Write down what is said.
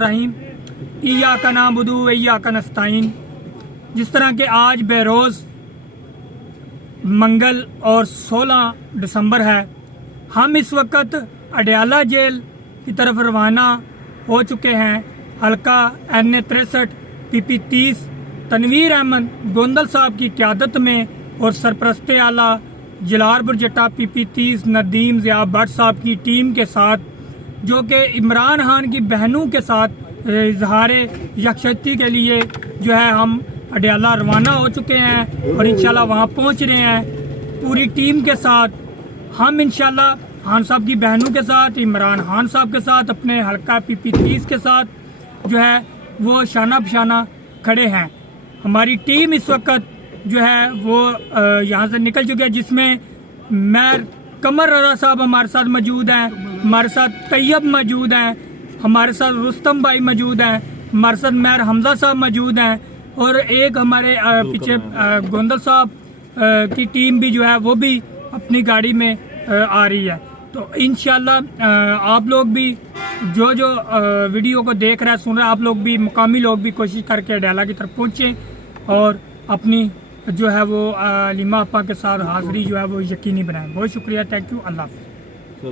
رحیم ایاک نعبدو و ایاک نستعین۔ جس طرح کہ آج بہروز منگل اور 16 دسمبر ہے، ہم اس وقت اڈیالہ جیل کی طرف روانہ ہو چکے ہیں۔ حلقہ NA 63 PP 30 تنویر احمد گوندل صاحب کی قیادت میں اور سرپرست اعلیٰ جلال برجٹہ PP 30 ندیم ضیاء بٹ صاحب کی ٹیم کے ساتھ، جو کہ عمران خان کی بہنوں کے ساتھ اظہار یکجہتی کے لیے جو ہے ہم اڈیالہ روانہ ہو چکے ہیں اور انشاءاللہ وہاں پہنچ رہے ہیں پوری ٹیم کے ساتھ۔ ہم انشاءاللہ خان صاحب کی بہنوں کے ساتھ، عمران خان صاحب کے ساتھ، اپنے حلقہ PP 30 کے ساتھ جو ہے وہ شانہ بشانہ کھڑے ہیں۔ ہماری ٹیم اس وقت جو ہے وہ یہاں سے نکل چکی ہے، جس میں میر قمر رضا صاحب ہمارے ساتھ موجود ہیں، ہمارے ساتھ طیب موجود ہیں، ہمارے ساتھ رستم بھائی موجود ہیں، ہمارے ساتھ میر حمزہ صاحب موجود ہیں، اور ایک ہمارے پیچھے گوندل صاحب کی ٹیم بھی جو ہے وہ بھی اپنی گاڑی میں آ رہی ہے۔ تو انشاءاللہ آپ لوگ بھی جو ویڈیو کو دیکھ رہے سن رہے، آپ لوگ بھی، مقامی لوگ بھی کوشش کر کے اڈیالہ کی طرف پہنچیں اور اپنی جو ہے وہ لیما اپا کے ساتھ حاضری جو ہے وہ یقینی بنائیں۔ بہت شکریہ، تھینک یو، اللہ حافظ۔